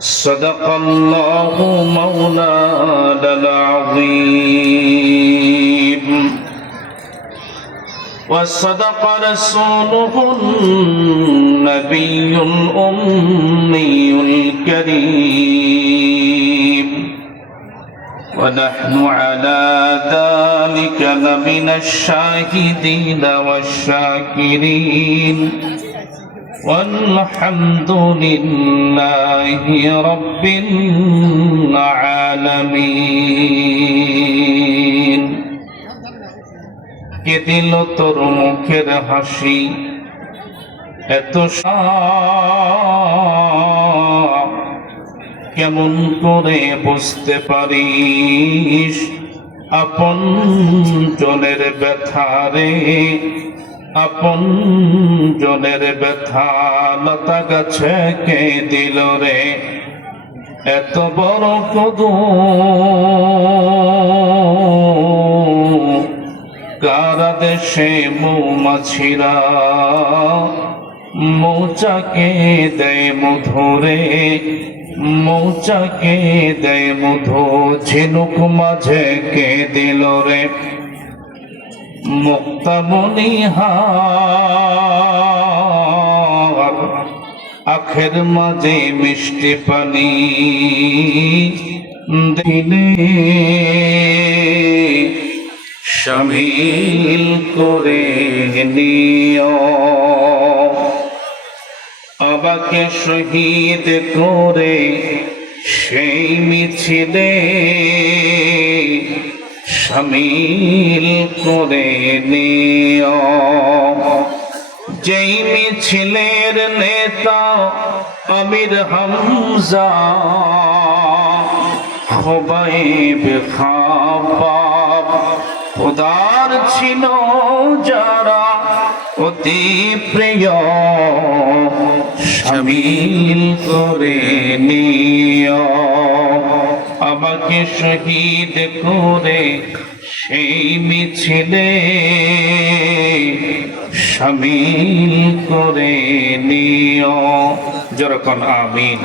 صدق الله مولانا العظيم وصدق رسوله النبي الأمي الكريم ونحن على ذلك لمن الشاهدين والشاكرين والحمد لله رب العالمين কে দিল তোর মুখের হাসি এত কেমন করে বুঝতে পারিস আপন জনের ব্যথা রে আপন জনের ব্যথা লতা গাছে কে দিল রে এত বড় কদু কারা দেশে মৌমাছিরা মৌচাকে দেয় মধুরে মৌচাকে দেয় মধু ঝিনুক মাঝে কে দিল রে মুক্তামণিহার আখের মাঝে মিষ্টি পানি দিলে শামিল করে নিও আবাকে শহীদ করে সেই মিছিলে শামিল করে নিও যেই মিছিলের নেতা আমির হামজা খুবাইব খাব্বাব খোদার ছিল যারা অতি প্রিয় শামিল করে নিও আমাকে শহীদ করে সেই মিছিলে শামিল করে নিও যেরকম আমিন।